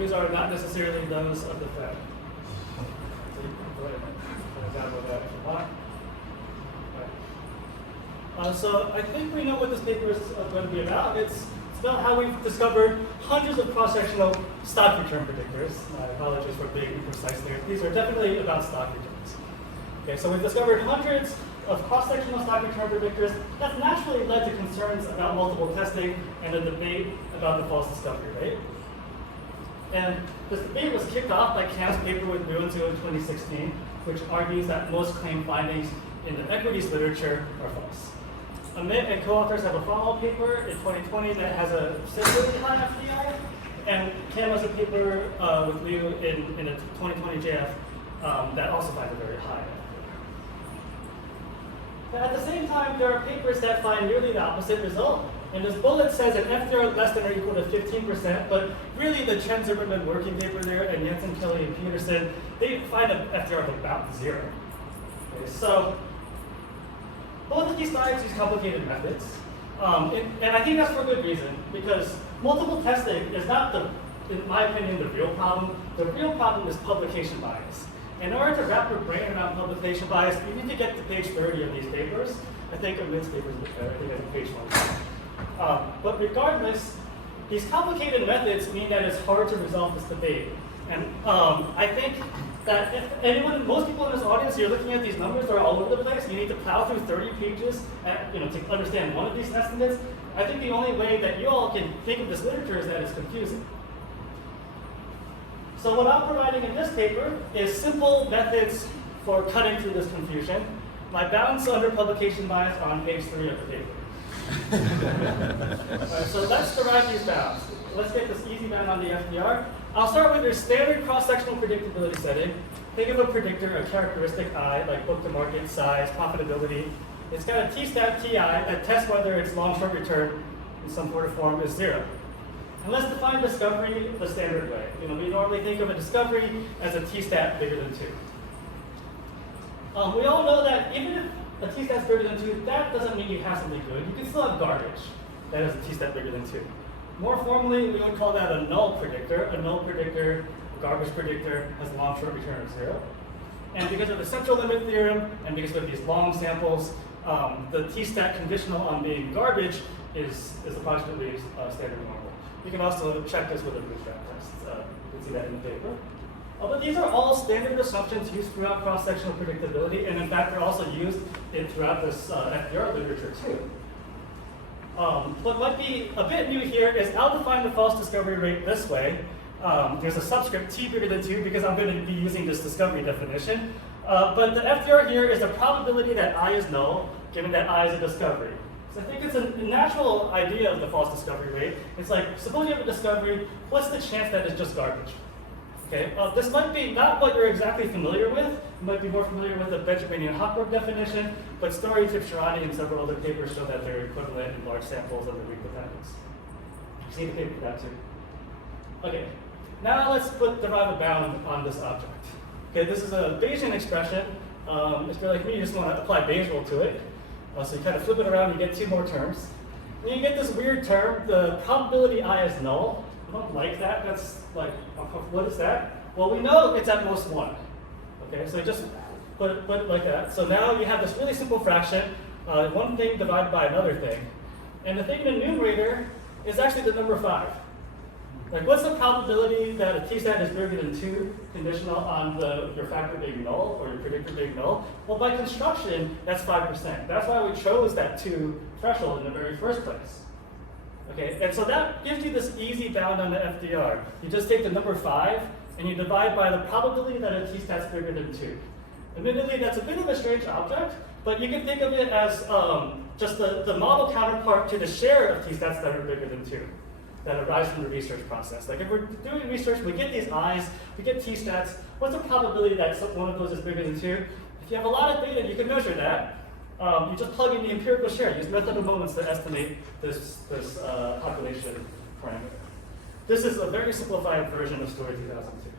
views are not necessarily those of the Fed. So you can go ahead and download that if you want. So I think we know what this paper is going to be about. It's about how we've discovered hundreds of cross-sectional stock return predictors. My apologies for being imprecise there. These are definitely about stock returns. Okay, so we've discovered hundreds of cross-sectional stock return predictors. That's naturally led to concerns about multiple testing and a debate about the false discovery rate. And this debate was kicked off by Cam's paper with Wu and Zhu in 2016, which argues that most claimed findings in the equities literature are false. Amit and co-authors have a follow-up paper in 2020 that has a similarly high FDI, and Cam has a paper with Liu in a 2020 JF that also finds a very high FDR. But at the same time, there are papers that find nearly the opposite result. And this bullet says an FDR less than or equal to 15%, but really the Chen Zimmerman working paper there and Jensen, Kelly, and Peterson, they find an FDR of about 0. Okay, so both of these sides use complicated methods. And I think that's for good reason, because multiple testing is not, in my opinion, the real problem. The real problem is publication bias. In order to wrap your brain around publication bias, you need to get to page 30 of these papers. I think Amit's paper is a bit better. I think it's page 1. But regardless, these complicated methods mean that it's hard to resolve this debate. And I think that if most people in this audience, you're looking at these numbers, they're all over the place. You need to plow through 30 pages to understand one of these estimates. I think the only way that you all can think of this literature is that it's confusing. So what I'm providing in this paper is simple methods for cutting through this confusion. My bounds under publication bias are on page 3 of the paper. Right, so let's derive these bounds. Let's get this easy bound on the FDR. I'll start with your standard cross-sectional predictability setting. Think of a predictor, a characteristic I, like book to market, size, profitability. It's got a T-stat TI that tests whether its long-short return in some sort of form is 0. And let's define discovery the standard way. We normally think of a discovery as a T-stat bigger than 2. We all know that even if a T-stat's bigger than 2, that doesn't mean you have something good. You can still have garbage that is a T-stat bigger than 2. More formally, we would call that a null predictor. A null predictor, a garbage predictor, has a long-short return of 0. And because of the central limit theorem, and because of these long samples, the T-stat conditional on being garbage is approximately standard normal. You can also check this with a bootstrap test. You can see that in the paper. But these are all standard assumptions used throughout cross-sectional predictability, and in fact, they're also used throughout this FDR literature too. What might be a bit new here is I'll define the false discovery rate this way. There's a subscript T bigger than 2 because I'm going to be using this discovery definition. But the FDR here is the probability that I is null, given that I is a discovery. So I think it's a natural idea of the false discovery rate. It's like, suppose you have a discovery, what's the chance that it's just garbage? Okay, this might be not what you're exactly familiar with. You might be more familiar with the Benjaminian Hochberg definition, but Story, Tipshirani, and several other papers show that they're equivalent in large samples of the weak dependence. You see the paper for that too. Okay, now let's derive a bound on this object. Okay, this is a Bayesian expression. If you're like me, you just want to apply Bayes rule to it. So you kind of flip it around, you get 2 more terms. And you get this weird term, the probability I is null. I don't like that. That's like, what is that? Well, we know it's at most 1. Okay, so just put it like that. So now you have this really simple fraction, one thing divided by another thing. And the thing in the numerator is actually the number 5. Like, what's the probability that a T-stat is bigger than 2, conditional on your factor being null or your predictor being null? Well, by construction, that's 5%. That's why we chose that 2 threshold in the very first place. Okay, and so that gives you this easy bound on the FDR. You just take the number 5 and you divide by the probability that a T-stat's bigger than 2. Admittedly, that's a bit of a strange object, but you can think of it as just the model counterpart to the share of T-stats that are bigger than 2. That arise from the research process. Like if we're doing research, we get these I's, we get T-stats. What's the probability that one of those is bigger than 2? If you have a lot of data, you can measure that. You just plug in the empirical share. Use method of moments to estimate this population parameter. This is a very simplified version of Story 2002.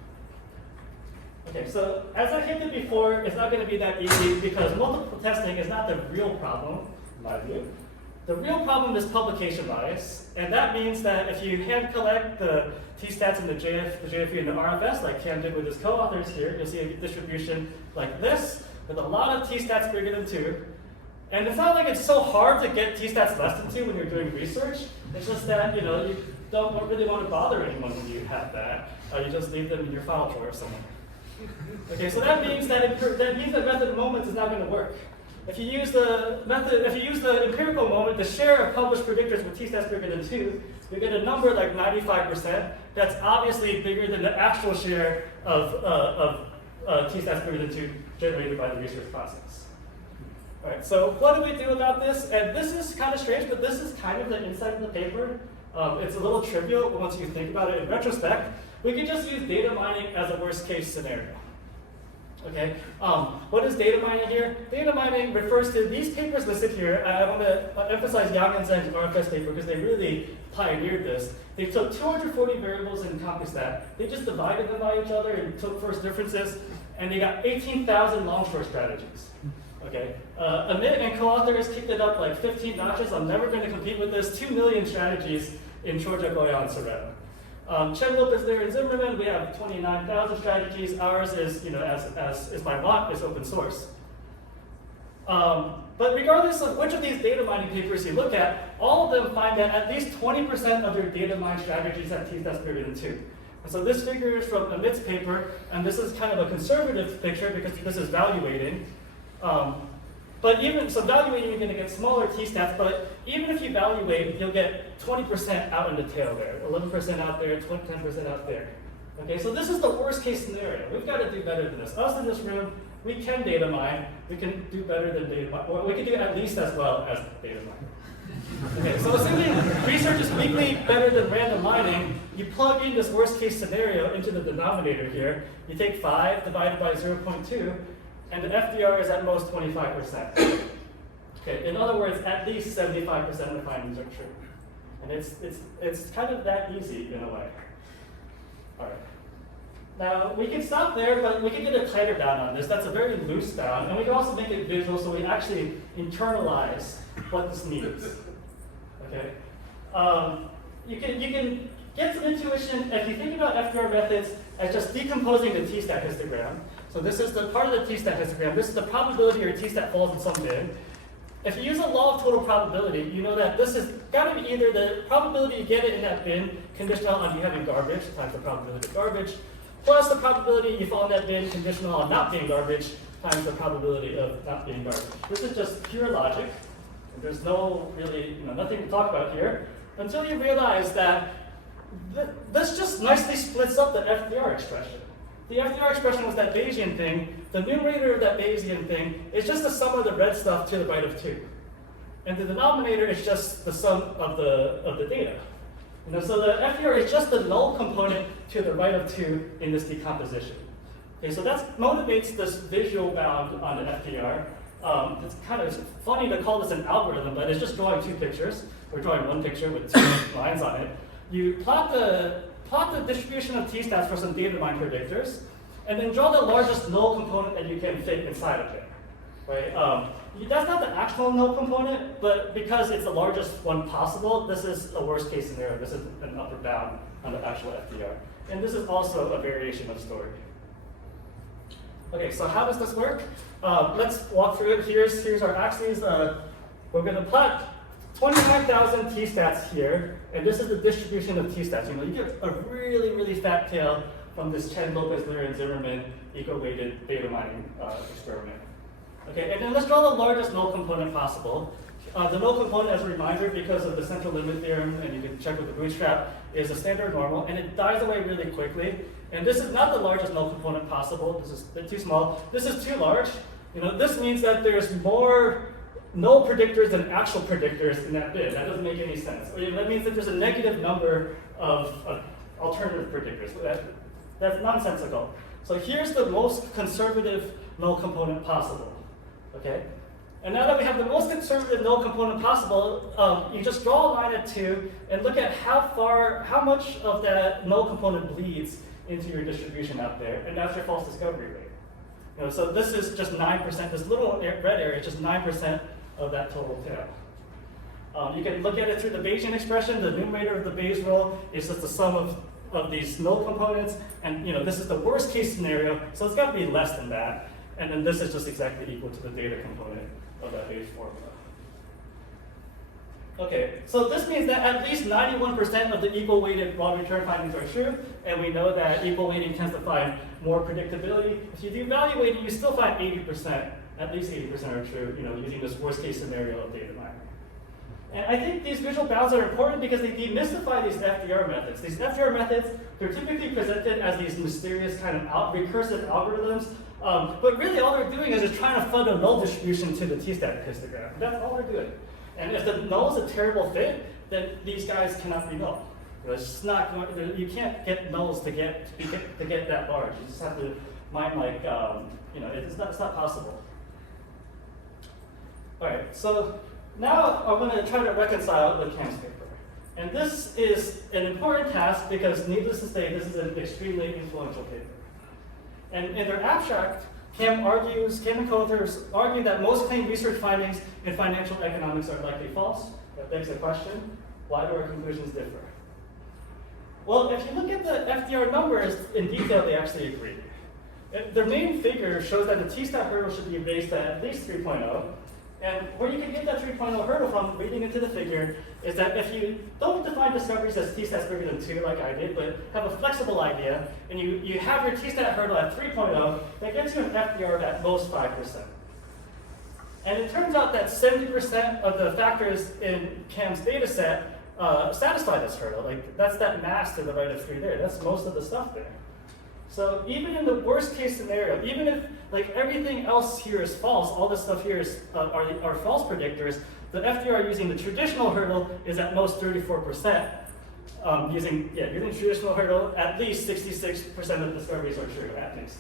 Okay, so as I hinted before, it's not going to be that easy because multiple testing is not the real problem, in my view. The real problem is publication bias, and that means that if you hand collect the t-stats in the JFE and the RFS, like Chen did with his co-authors here, you'll see a distribution like this, with a lot of t-stats bigger than 2. And it's not like it's so hard to get t-stats less than 2 when you're doing research. It's just that you don't really want to bother anyone when you have that. You just leave them in your file drawer somewhere. Okay, so that means that method of moments is not going to work. If you use the empirical moment, the share of published predictors with t-stats bigger than 2, you get a number like 95%. That's obviously bigger than the actual share of t-stats bigger than 2 generated by the research process. All right, so what do we do about this? And this is kind of strange, but this is kind of the insight of the paper. It's a little trivial once you think about it in retrospect. We could just use data mining as a worst case scenario. Okay, what is data mining here? Data mining refers to these papers listed here. I want to emphasize Yang and Zhang's RFS paper because they really pioneered this. They took 240 variables in CompuStat. They just divided them by each other and took first differences, and they got 18,000 long-short strategies. Okay, Amit and co-authors kicked it up like 15 notches. I'm never going to compete with this. 2 million strategies in Georgia, Goya, and Serena. Chen, Lopez, there, and Zimmerman, we have 29,000 strategies. Ours is, as is by lot, is open source. But regardless of which of these data mining papers you look at, all of them find that at least 20% of their data mined strategies have t-stats bigger than 2. And so this figure is from Amit's paper, and this is kind of a conservative picture because this is valuating. But even, so valuating, you're going to get smaller t-stats, but even if you valuate, you'll get 20% out in the tail there, 11% out there, 10% out there. Okay, so this is the worst case scenario. We've got to do better than this. Us in this room, we can data mine. We can do better than data mine, or we can do at least as well as data mine. Okay, so assuming research is weakly better than random mining, you plug in this worst case scenario into the denominator here. You take 5 divided by 0.2, and the FDR is at most 25%. Okay, in other words, at least 75% of the findings are true. And it's kind of that easy in a way. All right. Now, we can stop there, but we can get a tighter bound on this. That's a very loose bound, and we can also make it visual so we actually internalize what this means. Okay? You can get some intuition if you think about FDR methods as just decomposing the t-stat histogram. So this is the part of the t-stat histogram. This is the probability your t-stat falls in some bin. If you use a law of total probability, you know that this has got to be either the probability you get it in that bin conditional on you having garbage times the probability of garbage, plus the probability you fall in that bin conditional on not being garbage times the probability of not being garbage. This is just pure logic. There's no really, nothing to talk about here until you realize that this just nicely splits up the FDR expression. The FDR expression was that Bayesian thing. The numerator of that Bayesian thing is just the sum of the red stuff to the right of 2. And the denominator is just the sum of the data. So the FDR is just the null component to the right of 2 in this decomposition. Okay, so that motivates this visual bound on the FDR. It's kind of funny to call this an algorithm, but it's just drawing 2 pictures. We're drawing one picture with 2 lines on it. You plot the distribution of t-stats for some data mine predictors, and then draw the largest null component that you can fit inside of it. Right? That's not the actual null component, but because it's the largest one possible, this is a worst case scenario. This is an upper bound on the actual FDR. And this is also a variation of story. Okay, so how does this work? Let's walk through it. Here's our axes. We're going to plot 29,000 t-stats here, and this is the distribution of t-stats. You get a really, really fat tail from this Chen, Lopez, Lear, and Zimmerman eco-weighted data mining experiment. Okay, and then let's draw the largest null component possible. The null component, as a reminder, because of the central limit theorem, and you can check with the bootstrap, is a standard normal, and it dies away really quickly. And this is not the largest null component possible. This is a bit too small. This is too large. This means that there's more null predictors than actual predictors in that bin. That doesn't make any sense. That means that there's a negative number of alternative predictors. That's nonsensical. So here's the most conservative null component possible. Okay? And now that we have the most conservative null component possible, you just draw a line at 2 and look at how much of that null component bleeds into your distribution out there, and that's your false discovery rate. So this is just 9%. This little red area is just 9% of that total tail. You can look at it through the Bayesian expression. The numerator of the Bayes rule is just the sum of these null components, and this is the worst case scenario, so it's got to be less than that. And then this is just exactly equal to the data component of that Bayes formula. Okay, so this means that at least 91% of the equal weighted broad return findings are true, and we know that equal weighting tends to find more predictability. If you do value weighting, you still find 80%, at least 80% are true, using this worst case scenario of data mining. And I think these visual bounds are important because they demystify these FDR methods. These FDR methods, they're typically presented as these mysterious kind of recursive algorithms, but really all they're doing is just trying to fund a null distribution to the t-stat histogram. That's all they're doing. And if the null is a terrible fit, then these guys cannot be null. It's just not going, you can't get nulls to get that large. You just have to mine like, it's not possible. All right, so now I'm going to try to reconcile the Cam's paper. And this is an important task because, needless to say, this is an extremely influential paper. And in their abstract, Cam and co-authors argue that most claimed research findings in financial economics are likely false. That begs the question, why do our conclusions differ? Well, if you look at the FDR numbers in detail, they actually agree. Their main figure shows that the t-stat hurdle should be based at least 3.0. And where you can get that 3.0 hurdle from, reading into the figure, is that if you don't define discoveries as t-stats greater than 2 like I did, but have a flexible idea, and you have your t-stat hurdle at 3.0, that gets you an FDR of at most 5%. And it turns out that 70% of the factors in Cam's data set satisfy this hurdle. Like, that's that mass to the right of 3 there. That's most of the stuff there. So even in the worst case scenario, even if like everything else here is false, all this stuff here is, are false predictors, the FDR using the traditional hurdle is at most 34%. Using traditional hurdle, at least 66% of discoveries are true, at least.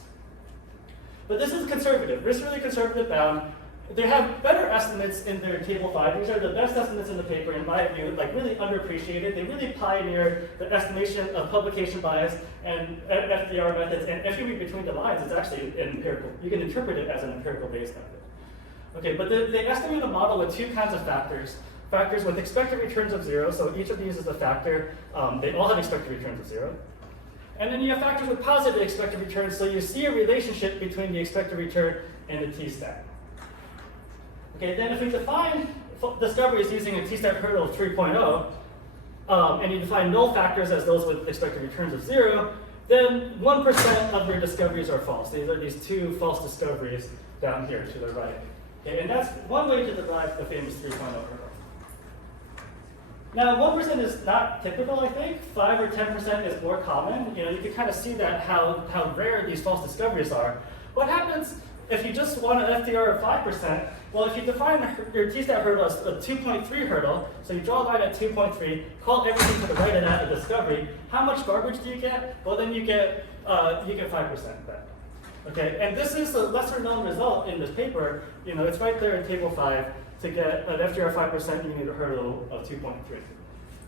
But this is conservative. This is really conservative bound. They have better estimates in their table 5. These are the best estimates in the paper, in my view, like really underappreciated. They really pioneer the estimation of publication bias and FDR methods. And if you read between the lines, it's actually an empirical. You can interpret it as an empirical based method. Okay, but they estimate a model with 2 kinds of factors. Factors with expected returns of 0, so each of these is a factor. They all have expected returns of 0. And then you have factors with positive expected returns, so you see a relationship between the expected return and the t-stat. Okay, then if we define discoveries using a t-stat hurdle of 3.0, and you define null factors as those with expected returns of 0, then 1% of your discoveries are false. These are these 2 false discoveries down here to the right. Okay, and that's one way to derive the famous 3.0 hurdle. Now, 1% is not typical, I think. 5 or 10% is more common. You can kind of see that how rare these false discoveries are. What happens if you just want an FDR of 5%? Well, if you define your t-stat hurdle as a 2.3 hurdle, so you draw a line at 2.3, call everything to the right of that a discovery, how much garbage do you get? Well, then you get 5% back. Okay, and this is a lesser known result in this paper. It's right there in table 5. To get an FDR 5%, you need a hurdle of 2.3,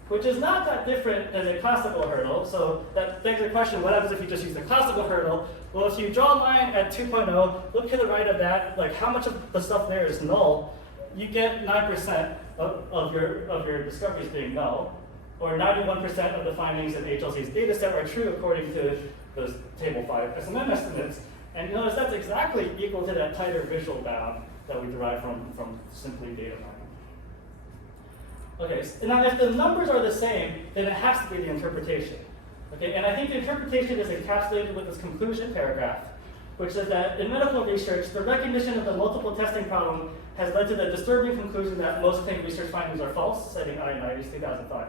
which is not that different than a classical hurdle. So that begs the question, what happens if you just use the classical hurdle? Well, if you draw a line at 2.0, look to the right of that, like how much of the stuff there is null, you get 9% of your discoveries being null, or 91% of the findings in HLC's data set are true according to the table 5 SMM estimates. And you notice that's exactly equal to that tighter visual bound that we derive from simply data mining. Okay, so now if the numbers are the same, then it has to be the interpretation. Okay, and I think the interpretation is encapsulated with this conclusion paragraph, which says that in medical research, the recognition of the multiple testing problem has led to the disturbing conclusion that most claimed research findings are false, citing I-90s 2005.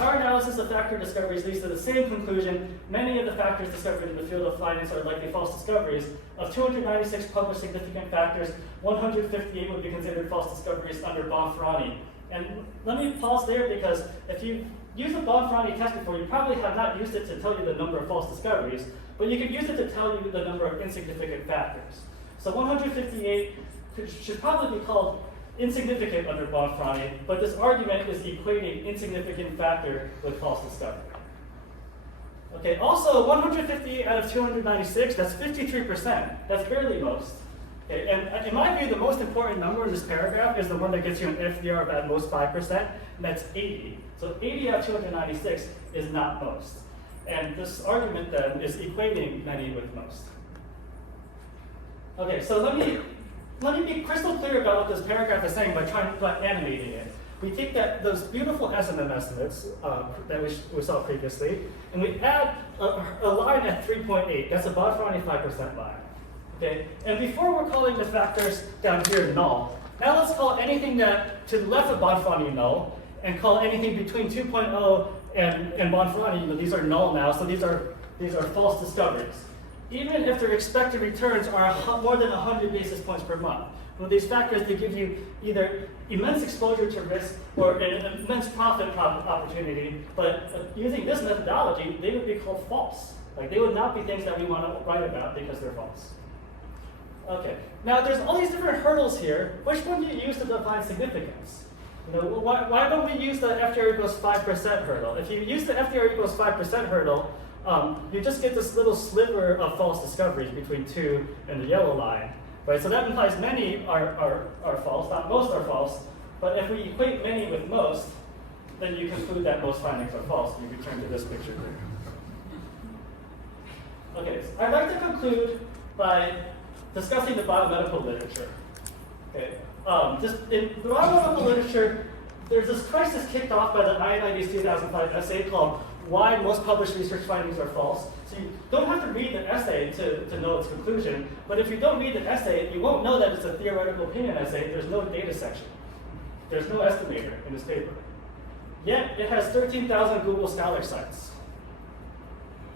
Our analysis of factor discoveries leads to the same conclusion. Many of the factors discovered in the field of finance are likely false discoveries. Of 296 published significant factors, 158 would be considered false discoveries under Bonferroni. And let me pause there because if you use a Bonferroni test before, you probably have not used it to tell you the number of false discoveries, but you could use it to tell you the number of insignificant factors. So 158 should probably be called insignificant under Bonferroni, but this argument is equating insignificant factor with false discovery. Okay, also 158 out of 296, that's 53%. That's barely most. Okay, and in my view, the most important number in this paragraph is the one that gets you an FDR of at most 5%, and that's 80. So 80 out of 296 is not most. And this argument then is equating many with most. Okay, so let me be crystal clear about what this paragraph is saying by animating it. We take those beautiful S&M estimates that we saw previously, and we add a line at 3.8. That's a Bonferroni 5% line. Okay, and before we're calling the factors down here null, now let's call anything that to the left of Bonferroni null, and call anything between 2.0 and Bonferroni, these are null now, so these are false discoveries. Even if their expected returns are more than 100 basis points per month. With these factors, they give you either immense exposure to risk or an immense profit opportunity, but using this methodology, they would be called false. Like, they would not be things that we want to write about because they're false. Okay, now there's all these different hurdles here. Which one do you use to define significance? Why don't we use the FDR equals 5% hurdle? If you use the FDR equals 5% hurdle, you just get this little sliver of false discoveries between 2 and the yellow line. Right? So that implies many are false, not most are false. But if we equate many with most, then you conclude that most findings are false. You return to this picture here. Okay, so I'd like to conclude by discussing the biomedical literature. Okay. Just in the biomedical literature, there's this crisis kicked off by the I-90's 2005 essay called Why Most Published Research Findings Are False. So you don't have to read the essay to know its conclusion, but if you don't read the essay, you won't know that it's a theoretical opinion essay. There's no data section. There's no estimator in this paper. Yet, it has 13,000 Google Scholar sites.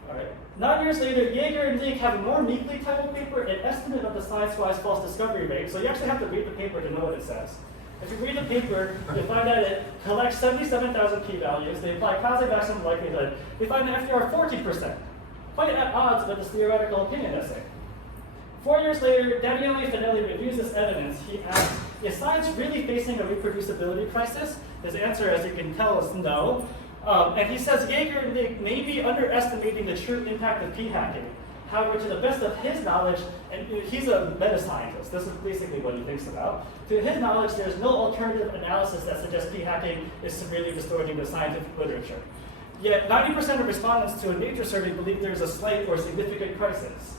All right. 9 years later, Jaeger and Leek have a more neatly titled paper, an estimate of the science-wise false discovery rate. So you actually have to read the paper to know what it says. If you read the paper, you find that it collects 77,000 p-values. They apply quasi-maximum likelihood. They find the FDR 40%, quite at odds with this theoretical opinion essay. 4 years later, Daniele Finelli reviews this evidence. He asks, is science really facing a reproducibility crisis? His answer, as you can tell, is no. And he says Jaeger and Leek may be underestimating the true impact of p-hacking. However, to the best of his knowledge, and he's a meta-scientist, this is basically what he thinks about. To his knowledge, there's no alternative analysis that suggests p-hacking is severely distorting the scientific literature. Yet 90% of respondents to a Nature survey believe there's a slight or significant crisis.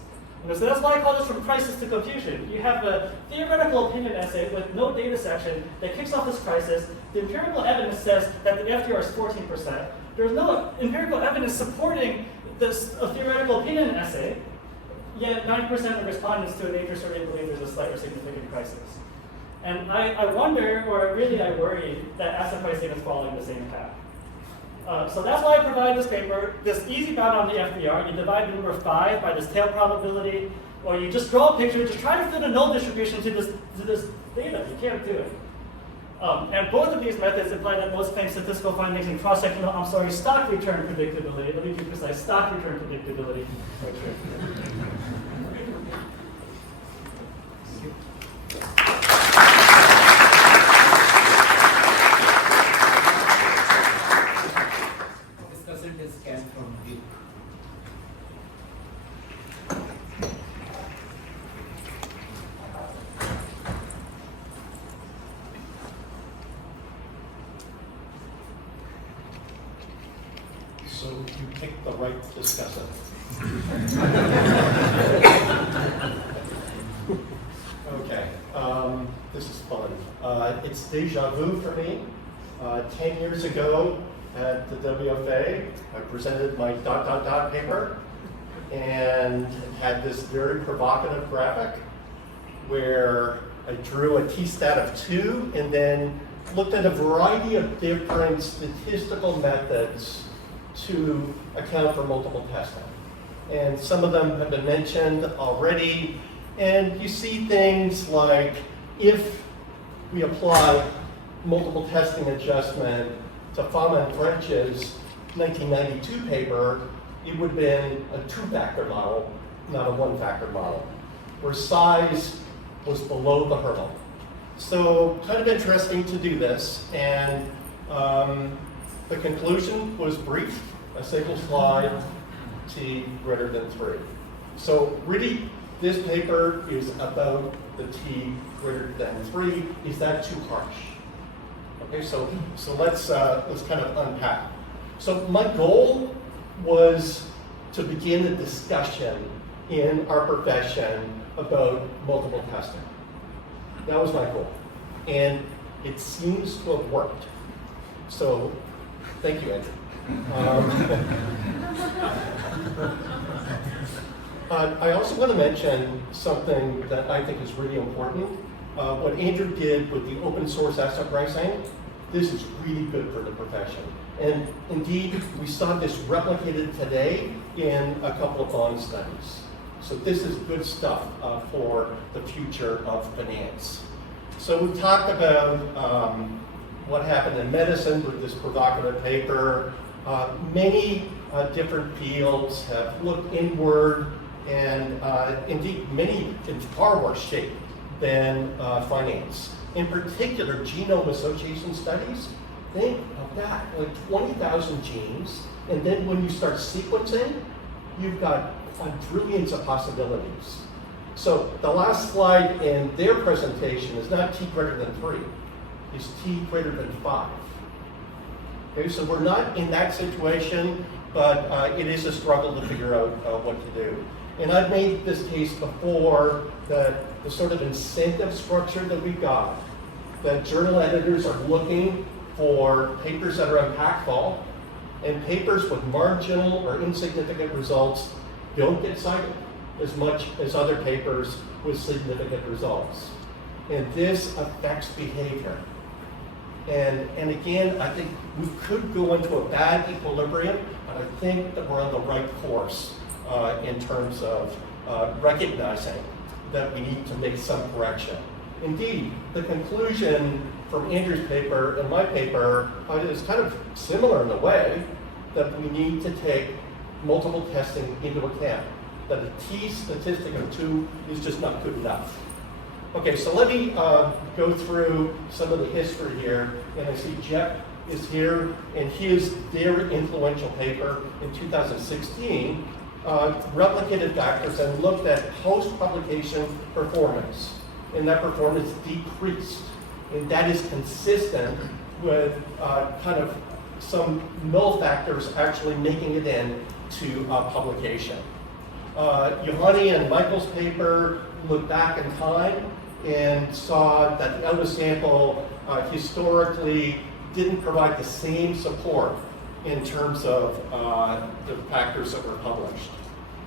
And so that's why I call this from crisis to confusion. You have a theoretical opinion essay with no data section that kicks off this crisis. The empirical evidence says that the FDR is 14%. There's no empirical evidence supporting this theoretical opinion essay, yet 9% of respondents to a Nature survey believe there's a slight or significant crisis. And I wonder, or really I worry, that asset pricing is following the same path. So that's why I provide this paper, this easy bound on the FDR. You divide number 5 by this tail probability, or you just draw a picture, just try to fit a null distribution to this data. You can't do it. And both of these methods imply that most claim statistical findings in cross-sectional, stock return predictability. Let me be precise, stock return predictability. Discussing this scan from Duke. So you picked the right to discuss it. Okay, this is fun. It's deja vu for me. 10 years ago at the WFA, I presented my ... paper and had this very provocative graphic where I drew a t-stat of 2 and then looked at a variety of different statistical methods to account for multiple testing. And some of them have been mentioned already. And you see things like if we apply multiple testing adjustment to Fama and French's 1992 paper, it would have been a 2-factor model, not a 1-factor model, where size was below the hurdle. So kind of interesting to do this. And the conclusion was brief, a single slide, t greater than 3. So really This paper is about the t greater than 3. Is that too harsh? Okay, so let's kind of unpack. So my goal was to begin a discussion in our profession about multiple testing. That was my goal. And it seems to have worked. So thank you, Andrew. I also want to mention something that I think is really important. What Andrew did with the open source asset pricing, this is really good for the profession. And indeed, we saw this replicated today in a couple of bond studies. So this is good stuff for the future of finance. So we talked about what happened in medicine with this provocative paper. Many different fields have looked inward, and indeed many in far worse shape than finance. In particular, genome association studies. Think of that, like 20,000 genes, and then when you start sequencing, you've got trillions of possibilities. So the last slide in their presentation is not t greater than 3, it's t greater than 5. Okay, so we're not in that situation, but it is a struggle to figure out what to do. And I've made this case before that the sort of incentive structure that we've got, that journal editors are looking for papers that are impactful, and papers with marginal or insignificant results don't get cited as much as other papers with significant results. And this affects behavior. And again, I think we could go into a bad equilibrium, but I think that we're on the right course in terms of recognizing that we need to make some correction. Indeed, the conclusion from Andrew's paper and my paper is kind of similar in a way, that we need to take multiple testing into account, that a t statistic of 2 is just not good enough. Okay, so let me go through some of the history here, and I see Jeff is here, and his very influential paper in 2016 replicated factors and looked at post-publication performance, and that performance decreased, and that is consistent with kind of some null factors actually making it in to publication. Johanni and Michael's paper looked back in time and saw that the ELDA sample historically didn't provide the same support in terms of the factors that were published.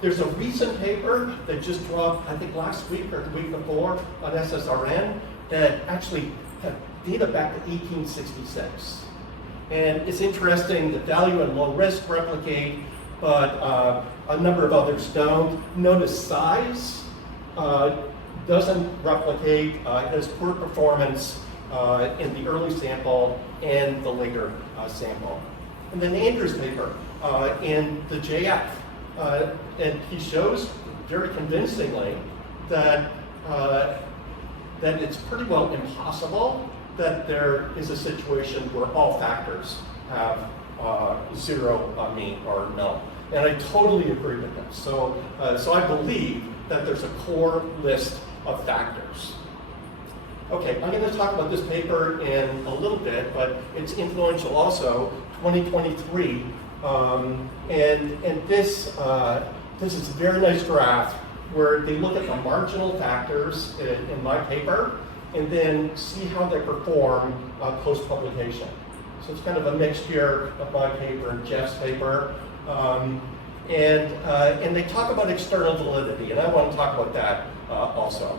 There's a recent paper that just dropped, I think last week or the week before, on SSRN that actually had data back to 1866. And it's interesting, the value and low risk replicate, but a number of others don't. Notice size doesn't replicate, has poor performance in the early sample and the later sample. And then Andrew's paper in the JF, and he shows very convincingly that that it's pretty well impossible that there is a situation where all factors have 0 mean or null. And I totally agree with this. So I believe that there's a core list of factors. Okay, I'm going to talk about this paper in a little bit, but it's influential also, 2023. And this is a very nice graph where they look at the marginal factors in my paper and then see how they perform post-publication. So it's kind of a mixture of my paper and Jeff's paper. And they talk about external validity, and I want to talk about that also.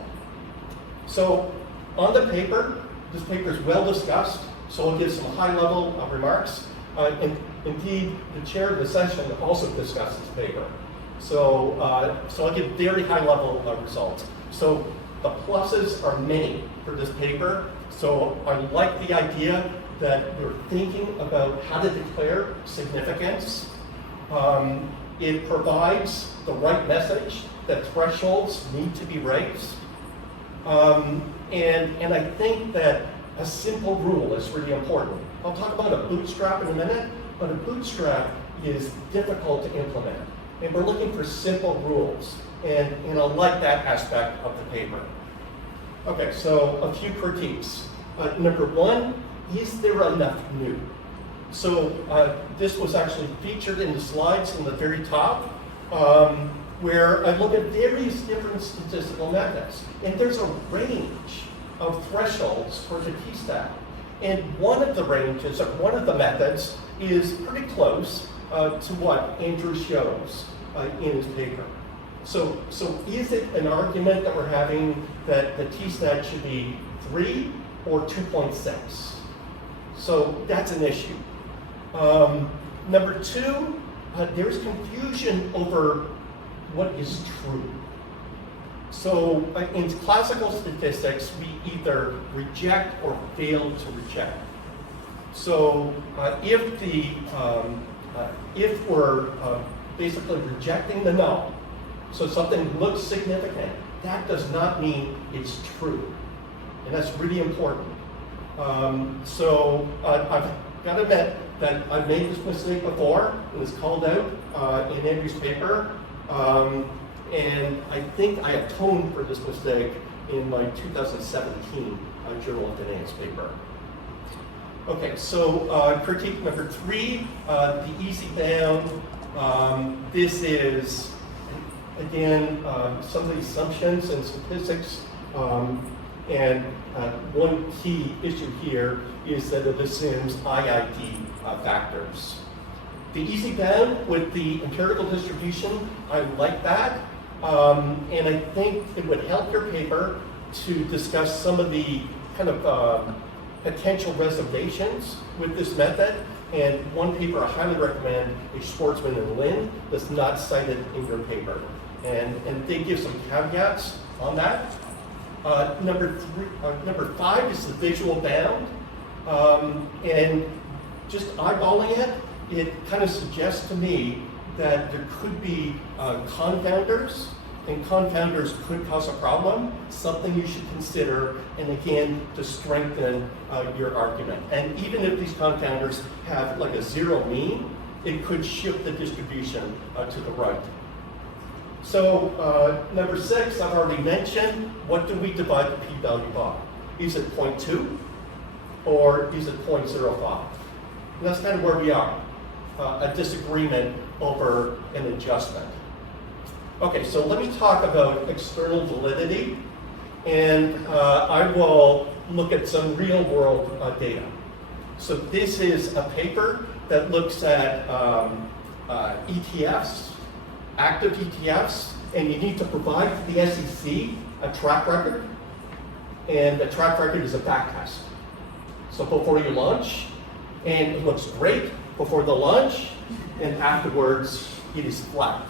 So on the paper, this paper is well discussed, so I'll give some high-level remarks. And indeed, the chair of the session also discussed this paper. So I'll give very high-level results. So the pluses are many for this paper. So I like the idea that you're thinking about how to declare significance. It provides the right message that thresholds need to be raised. And I think that a simple rule is really important. I'll talk about a bootstrap in a minute, but a bootstrap is difficult to implement. And we're looking for simple rules. and I like that aspect of the paper. Okay, so a few critiques. Number one, is there enough new? So this was actually featured in the slides in the very top, where I look at various different statistical methods. And there's a range of thresholds for the t-stat. And one of the ranges, or one of the methods, is pretty close to what Andrew shows in his paper. So is it an argument that we're having that the t-stat should be 3 or 2.6? So that's an issue. Number two, there's confusion over what is true. So in classical statistics, we either reject or fail to reject. So if we're basically rejecting the null, so something looks significant, that does not mean it's true. And that's really important. So I've got to admit that I've made this mistake before. It was called out in Andrew's paper. And I think I atoned for this mistake in my 2017 Journal of Finance paper. Okay, so critique number 3, the easy bound. This is, again, some of the assumptions and statistics. And one key issue here is that it assumes IID factors. The easy bound with the empirical distribution, I like that. And I think it would help your paper to discuss some of the kind of potential reservations with this method. And one paper I highly recommend is Schwartzman and Lin, that's not cited in your paper. And they give some caveats on that. Number 5 is the visual bound. And just eyeballing it, it kind of suggests to me that there could be confounders, and confounders could cause a problem, something you should consider, and again, to strengthen your argument. And even if these confounders have like a 0 mean, it could shift the distribution to the right. So number 6, I've already mentioned, what do we divide the p-value by? Is it 0.2 or is it 0.05? And that's kind of where we are, a disagreement over an adjustment. Okay, so let me talk about external validity, and I will look at some real world data. So this is a paper that looks at ETFs, active ETFs, and you need to provide to the SEC a track record, and the track record is a back test. So before you launch, and it looks great before the launch, and afterwards it is flat.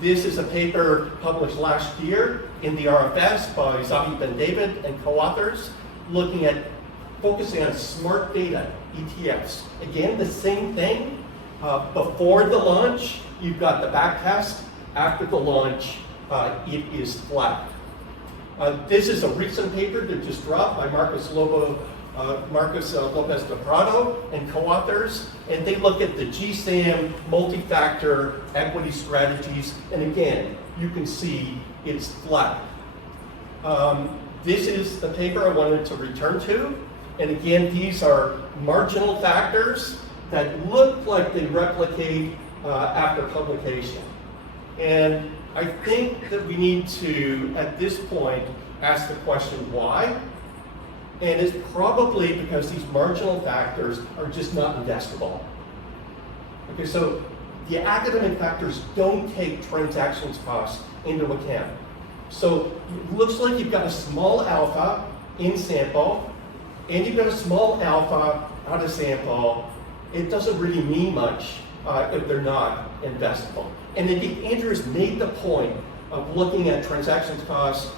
This is a paper published last year in the RFS by Zahi Ben David and co-authors, focusing on smart data, ETFs. Again, the same thing. Before the launch, you've got the back test. After the launch, it is flat. This is a recent paper that just dropped by Marcus Lopez de Prado and co-authors, and they look at the GSAM multi-factor equity strategies, and again, you can see it's flat. This is the paper I wanted to return to, and again, these are marginal factors that look like they replicate after publication. And I think that we need to, at this point, ask the question why. And it's probably because these marginal factors are just not investable. Okay, so the academic factors don't take transactions costs into account. So it looks like you've got a small alpha in sample, and you've got a small alpha out of sample. It doesn't really mean much if they're not investable. And indeed, Andrew has made the point of looking at transactions costs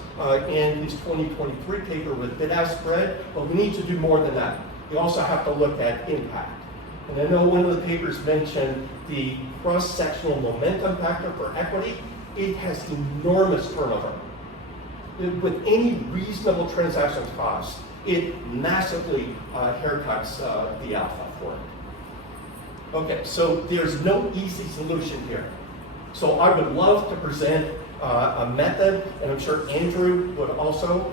in his 2023 paper with bid-ask spread, but we need to do more than that. You also have to look at impact. And I know one of the papers mentioned the cross-sectional momentum factor for equity. It has enormous turnover. With any reasonable transactions cost, it massively haircuts the alpha for it. Okay, so there's no easy solution here. So I would love to present a method, and I'm sure Andrew would also,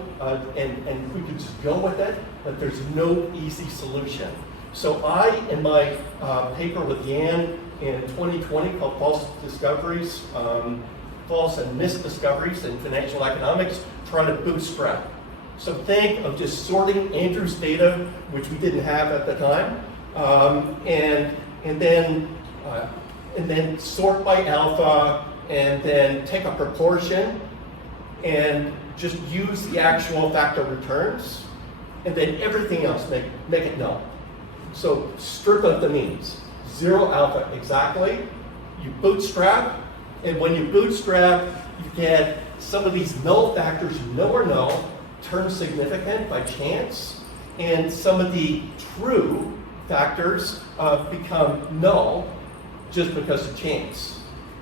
and we could just go with it, but there's no easy solution. So I, in my paper with Yan in 2020 called False Discoveries, False and Misdiscoveries in Financial Economics, try to bootstrap. So think of just sorting Andrew's data, which we didn't have at the time, and then sort by alpha, and then take a proportion, and just use the actual factor returns, and then everything else make it null. So strip out the means. 0 alpha exactly. You bootstrap, and when you bootstrap, you get some of these null factors you know are null, turn significant by chance, and some of the true factors become null just because of chance.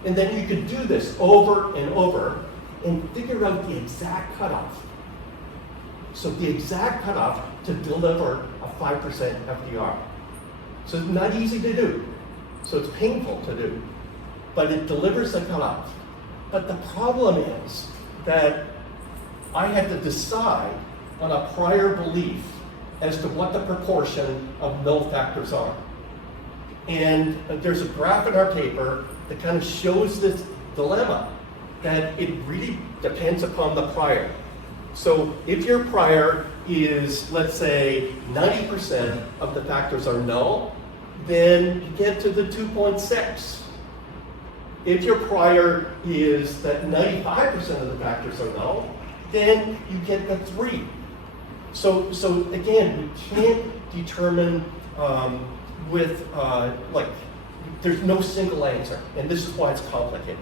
And then you could do this over and over and figure out the exact cutoff. So the exact cutoff to deliver a 5% FDR. So it's not easy to do. So it's painful to do. But it delivers the cutoff. But the problem is that I had to decide on a prior belief as to what the proportion of null factors are. And there's a graph in our paper that kind of shows this dilemma, that it really depends upon the prior. So if your prior is, let's say, 90% of the factors are null, then you get to the 2.6. If your prior is that 95% of the factors are null, then you get the 3. So again, we can't determine there's no single answer, and this is why it's complicated.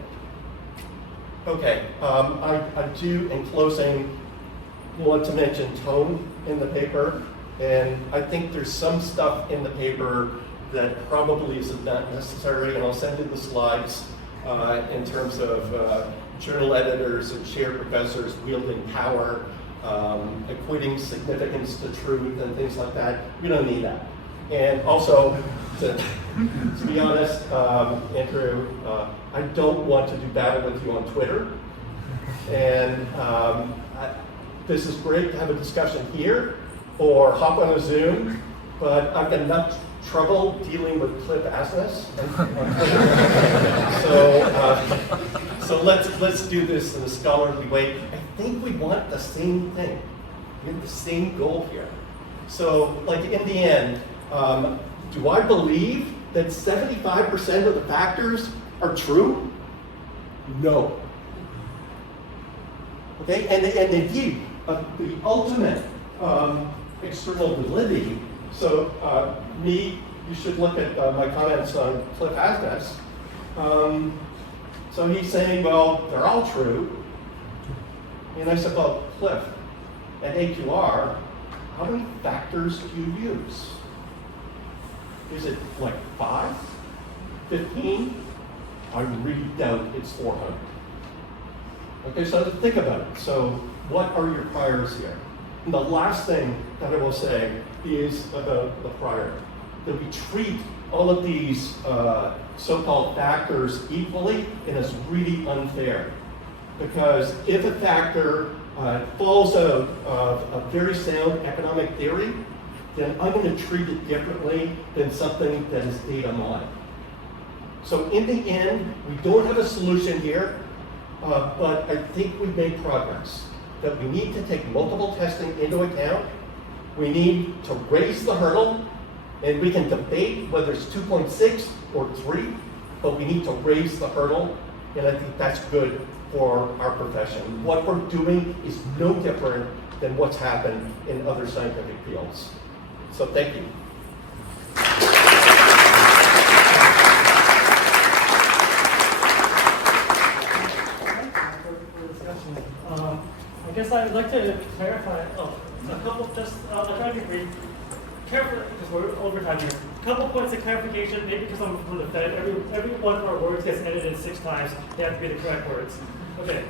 Okay, I do, in closing, want to mention tone in the paper, and I think there's some stuff in the paper that probably is not necessary, and I'll send you the slides in terms of journal editors and chair professors wielding power, equating significance to truth and things like that. We don't need that. And also, to be honest, Andrew, I don't want to do battle with you on Twitter. And this is great to have a discussion here or hop on a Zoom, but I've got enough trouble dealing with Cliff Asness on Twitter. So let's do this in a scholarly way. I think we want the same thing. We have the same goal here. So, like in the end, do I believe that 75% of the factors are true? No. Okay, and indeed, the ultimate external validity. So, you should look at my comments on Cliff Asness. So he's saying, well, they're all true. And I said, well, Cliff, at AQR, how many factors do you use? Is it like 5? 15? I really doubt it's 400. Okay, so think about it. So what are your priors here? And the last thing that I will say is about the prior. That we treat all of these so-called factors equally, and it's really unfair. Because if a factor falls out of a very sound economic theory, then I'm going to treat it differently than something that is data mined. So in the end, we don't have a solution here, but I think we've made progress. That we need to take multiple testing into account. We need to raise the hurdle, and we can debate whether it's 2.6 or 3, but we need to raise the hurdle, and I think that's good for our profession. What we're doing is no different than what's happened in other scientific fields. So thank you. I guess I'd like to clarify a couple, I'll try to be brief. Careful, because we're over time here. A couple points of clarification, maybe because I'm from the Fed, every one of our words gets edited 6 times. They have to be the correct words. Okay,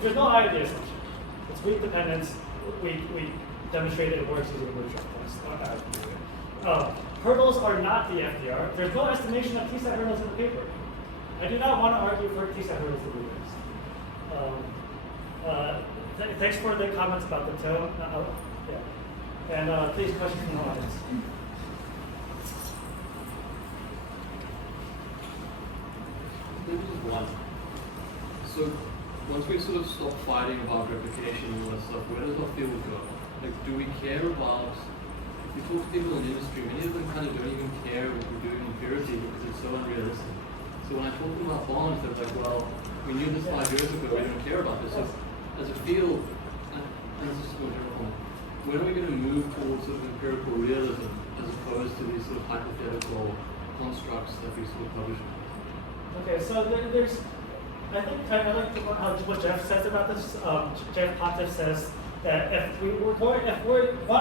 there's no idea assumption. It's weak dependence. We demonstrated it works using a bootstrap test. Hurdles are not the FDR. There's no estimation of t-stat hurdles in the paper. I do not want to argue for t-stat relatively thanks for the comments about the tone. Yeah. And please, questions from the audience. Maybe just one. So once we sort of stop fighting about replication and all that stuff, where does our field go? Like, do we care about, if you talk to people in the industry, many of them kind of don't even care what we're doing empirically because it's so unrealistic. So when I talk to them about bonds, they're like, well, we knew this 5 years ago, we don't care about this. So as a field, and this is what you're on, when are we going to move towards sort of empirical realism as opposed to these sort of hypothetical constructs that we sort of publish? Okay, so there's, I think I like what Jeff says about this. Jeff Pontiff says that if we want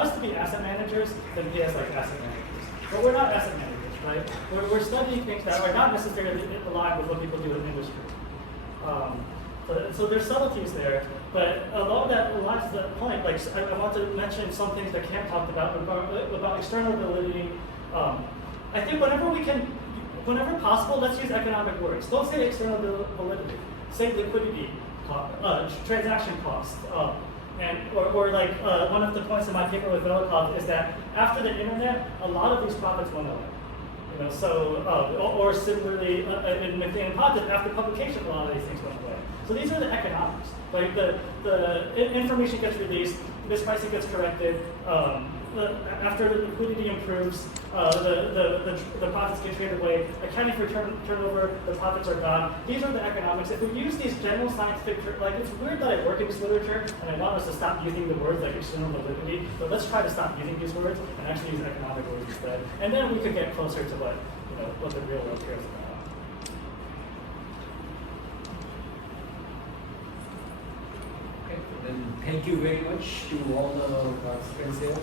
us to be asset managers, then be as like asset managers. But we're not asset managers, right? We're studying things that are not necessarily aligned with what people do in industry. So there's subtleties there, but along that aligns to the point. Like I want to mention some things that Cam talked about external validity. I think whenever possible, let's use economic words. Don't say external validity. Say liquidity, transaction cost, or like one of the points in my paper with Velikov is that after the internet, a lot of these profits went away. You know, so or similarly in Pontiff, after publication, a lot of these things went away. So these are the economics. Like the information gets released, mispricing gets corrected. After the liquidity improves, the profits get traded away. Accounting for turnover, the profits are gone. These are the economics. If we use these general scientific, like it's weird that I work in this literature and I want us to stop using the words like external validity, but let's try to stop using these words and actually use economic words instead. And then we could get closer to what the real world cares about. Okay, then thank you very much to all the participants here.